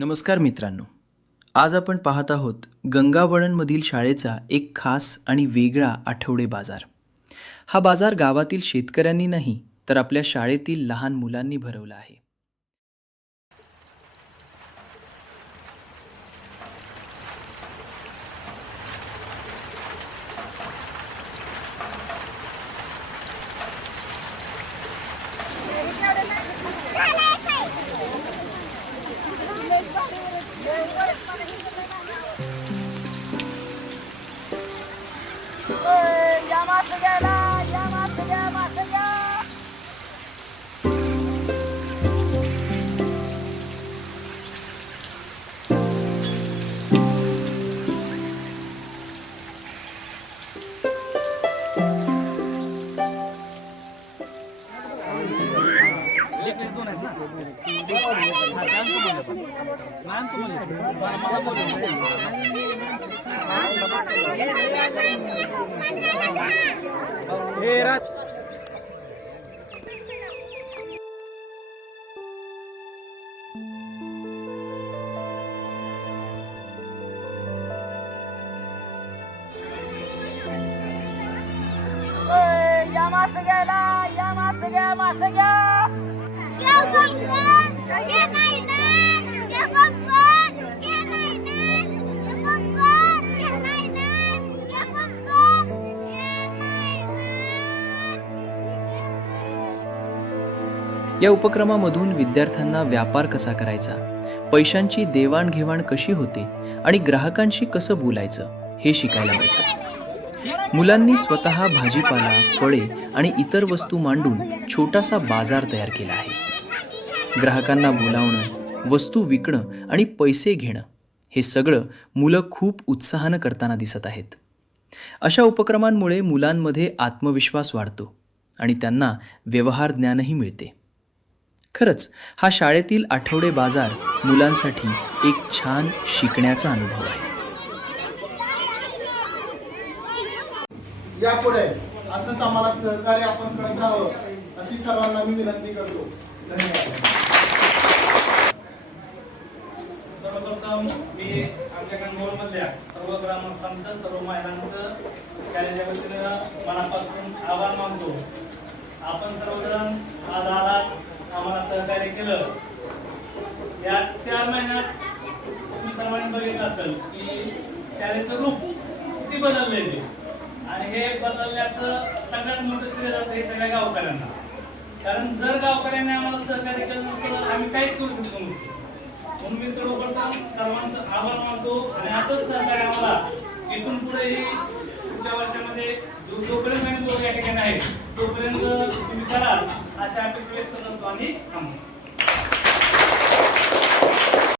नमस्कार मित्रांनो, आज आपण पाहत आहोत गंगावळणमधील शाळेचा एक खास आणि वेगळा आठवडे बाजार. हा बाजार गावातील शेतकऱ्यांनी नाही तर आपल्या शाळेतील लहान मुलांनी भरवला आहे. या उपक्रमामधून विद्यार्थ्यांना व्यापार कसा करायचा, पैशांची देवाणघेवाण कशी होते आणि ग्राहकांशी कसं बोलायचं हे शिकायला मिळतं. मुलांनी स्वतः भाजीपाला, फळे आणि इतर वस्तू मांडून छोटासा बाजार तयार केला आहे. ग्राहकांना बोलावणं, वस्तू विकणं आणि पैसे घेणं हे सगळं मुलं खूप उत्साहानं करताना दिसत आहेत. अशा उपक्रमांमुळे मुलांमध्ये आत्मविश्वास वाढतो आणि त्यांना व्यवहार ज्ञानही मिळते. खरंच हा शाळेतील आठवडे बाजार मुलांसाठी एक छान शिकण्याचा अनुभव आहे. यापुढे असंच आम्हाला सहकार्य आपण करत राहावं अशी सर्वांना मी विनंती करतो. धन्यवाद. सर्वप्रथम मी आमच्या गंगावळणमधल्या सर्व ग्रामस्थांचं, सर्व महिलांचं शाळेच्या वतीनं मनापासून आभार मानतो. आपण सर्वजण आज आलात, आम्हाला सहकार्य केलं. या 4 महिन्यात तुम्ही सर्वांनी बघितलं असेल की शाळेचं रूप किती बदललंय ते, आणि हे बदलण्याचं सगळ्यात मोठं श्रेय जातं हे सगळ्या गावकऱ्यांना. कारण जर गावकऱ्यांनी आम्हाला सहकार्य केलं नसतं तर आम्ही काहीच करू शकतो नसतो. म्हणून मी सर्वप्रथम सर्वांचं आभार मानतो आणि असंच सहकार्य आम्हाला इथून पुढेही पुढच्या वर्षामध्ये जोपर्यंत आम्ही दोघं या ठिकाणी आहे तोपर्यंत तुम्ही कराल अशा अपेक्षा व्यक्त करतो आणि थांबतो.